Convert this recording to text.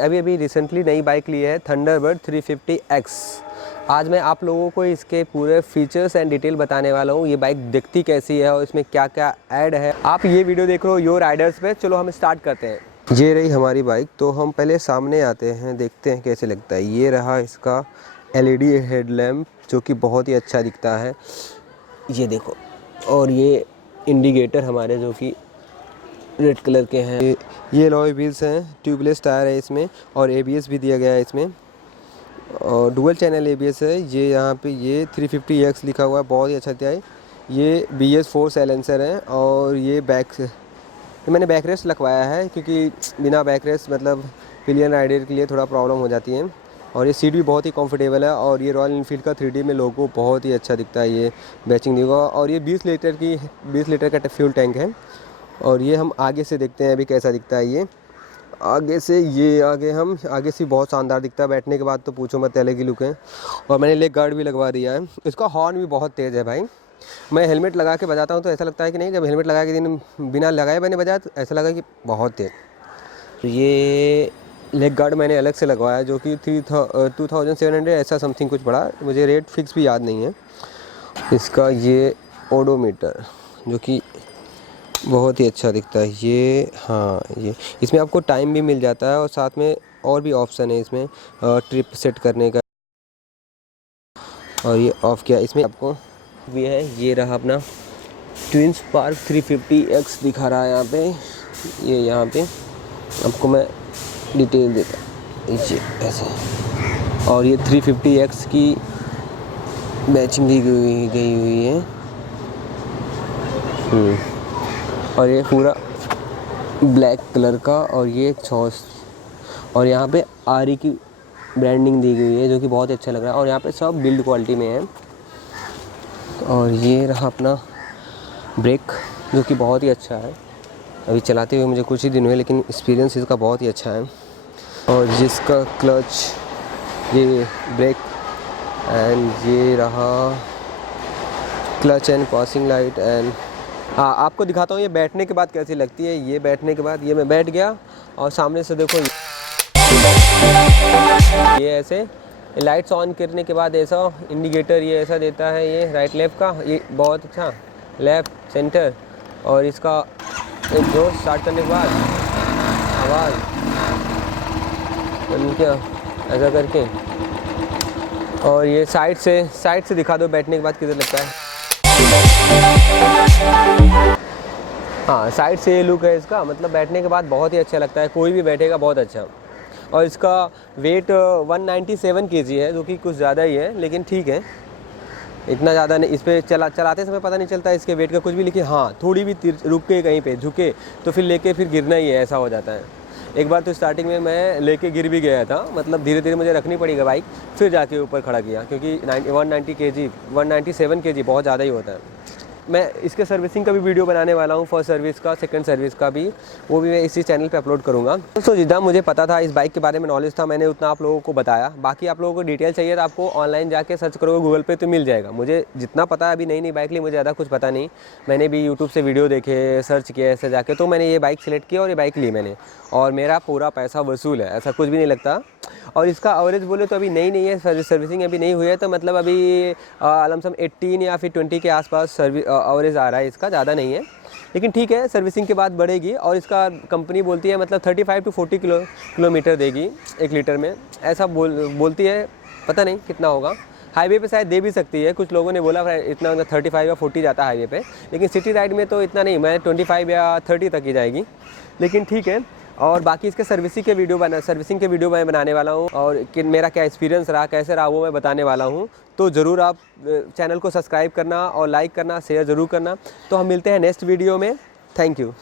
अभी रिसेंटली नई बाइक ली है थंडरबर्ड 350X। आज मैं आप लोगों को इसके पूरे फीचर्स एंड डिटेल बताने वाला हूँ। ये बाइक दिखती कैसी है और इसमें क्या क्या ऐड है। आप ये वीडियो देख रहे हो योर राइडर्स पे। चलो हम स्टार्ट करते हैं। ये रही हमारी बाइक। तो हम पहले सामने आते हैं, देखते हैं कैसे लगता है। ये रहा इसका LED हेडलैम्प जो कि बहुत ही अच्छा दिखता है, ये देखो। और ये इंडिकेटर हमारे जो कि रेड कलर के हैं। ये अलॉय व्हील्स हैं, ट्यूबलेस टायर है इसमें और ABS भी दिया गया है इसमें और डुअल चैनल ABS है। ये यहाँ पे ये 350X लिखा हुआ है, बहुत ही अच्छा दिया है। ये BS4 साइलेंसर है और ये मैंने बैक रेस्ट लगवाया है क्योंकि बिना बैक रेस्ट मतलब पिलियन राइडर के लिए थोड़ा प्रॉब्लम हो जाती है। और ये सीट भी बहुत ही कंफर्टेबल है और ये रॉयल एनफील्ड का 3D में लोगो बहुत ही अच्छा दिखता है। ये बैचिंग दिखा और ये 20 लीटर का फ्यूल टैंक है। और ये हम आगे से देखते हैं अभी कैसा दिखता है। ये आगे से बहुत शानदार दिखता है। बैठने के बाद तो पूछो मत, अलग ही लुक है। और मैंने लेग गार्ड भी लगवा दिया है। इसका हॉर्न भी बहुत तेज़ है भाई। मैं हेलमेट लगा के बजाता हूँ तो ऐसा लगता है कि नहीं, जब हेलमेट लगा के दिन बिना लगाए मैंने बजाया तो ऐसा लगा कि बहुत तेज़। ये लेग गार्ड मैंने अलग से लगवाया जो कि 2700 ऐसा समथिंग कुछ पड़ा, मुझे रेट फिक्स भी याद नहीं है इसका। ये ओडोमीटर जो कि बहुत ही अच्छा दिखता है। ये हाँ, ये इसमें आपको टाइम भी मिल जाता है और साथ में और भी ऑप्शन है इसमें ट्रिप सेट करने का। और ये ऑफ़ किया इसमें आपको भी है। ये रहा अपना ट्विन स्पार्क 350X दिखा रहा है यहाँ पे। ये यहाँ पे आपको मैं डिटेल देता ये ऐसे। और ये 350X की बैचिंग दी गई हुई है। और ये पूरा ब्लैक कलर का और ये एग्जॉस्ट और यहाँ पे RE की ब्रांडिंग दी गई है जो कि बहुत अच्छा लग रहा है। और यहाँ पे सब बिल्ड क्वालिटी में है। और ये रहा अपना ब्रेक जो कि बहुत ही अच्छा है। अभी चलाते हुए मुझे कुछ ही दिन हुए लेकिन एक्सपीरियंस इसका बहुत ही अच्छा है। और जिसका क्लच, ये ब्रेक एंड ये रहा clutch and passing light. And हाँ, आपको दिखाता हूँ ये बैठने के बाद कैसी लगती है। ये बैठने के बाद ये मैं बैठ गया और सामने से देखो ये ऐसे लाइट्स ऑन करने के बाद ऐसा इंडिकेटर ये ऐसा देता है। ये राइट लेफ़्ट का ये बहुत अच्छा, लेफ़्ट सेंटर। और इसका एक जोर स्टार्ट करने के बाद आवाज़ क्या ऐसा करके। और ये साइड से दिखा दो बैठने के बाद किधर लगता है। हाँ, साइड से ये लुक है इसका, मतलब बैठने के बाद बहुत ही अच्छा लगता है। कोई भी बैठेगा बहुत अच्छा। और इसका वेट 197 kg है जो कि कुछ ज़्यादा ही है, लेकिन ठीक है, इतना ज़्यादा नहीं। इस पर चलाते समय पता नहीं चलता इसके वेट का कुछ भी, लेकिन हाँ थोड़ी भी रुक के कहीं पे झुके तो फिर लेके फिर गिरना ही है, ऐसा हो जाता है। एक बार तो स्टार्टिंग में मैं लेके गिर भी गया था, मतलब धीरे धीरे मुझे रखनी पड़ी बाइक, फिर जाके ऊपर खड़ा किया क्योंकि 197 kg बहुत ज़्यादा ही होता है। मैं इसके सर्विसिंग का भी वीडियो बनाने वाला हूँ, फर्स्ट सर्विस का, सेकंड सर्विस का भी, वो भी मैं इसी चैनल पे अपलोड करूँगा। दोस्तों जितना मुझे पता था इस बाइक के बारे में, नॉलेज था, मैंने उतना आप लोगों को बताया। बाकी आप लोगों को डिटेल चाहिए तो आपको ऑनलाइन जाके सर्च करोगे गूगल पे तो मिल जाएगा। मुझे जितना पता है, अभी नई बाइक ली, मुझे ज़्यादा कुछ पता नहीं। मैंने भी यूट्यूब से वीडियो देखे, सर्च किया ऐसे जाके, तो मैंने ये बाइक सेलेक्ट की और ये बाइक ली मैंने। और मेरा पूरा पैसा वसूल है, ऐसा कुछ भी नहीं लगता। और इसका एवरेज बोले तो अभी नहीं है, सर्विसिंग अभी नहीं हुई है, तो मतलब अभी लमसम 18 या फिर 20 के आसपास एवरेज आ रहा है इसका, ज़्यादा नहीं है। लेकिन ठीक है, सर्विसिंग के बाद बढ़ेगी। और इसका कंपनी बोलती है मतलब 35 to 40 किलोमीटर देगी 1 लीटर में, ऐसा बोलती है। पता नहीं कितना होगा, हाईवे पे शायद दे भी सकती है। कुछ लोगों ने बोला इतना 35 या 40 जाता है हाईवे पे, लेकिन सिटी राइड में तो इतना नहीं, मैं 25 या 30 तक ही जाएगी, लेकिन ठीक है। और बाकी इसके सर्विसिंग के वीडियो मैं बनाने वाला हूँ और कि मेरा क्या एक्सपीरियंस रहा, कैसे रहा, वो मैं बताने वाला हूँ। तो ज़रूर आप चैनल को सब्सक्राइब करना और लाइक करना, शेयर ज़रूर करना। तो हम मिलते हैं नेक्स्ट वीडियो में। Thank you.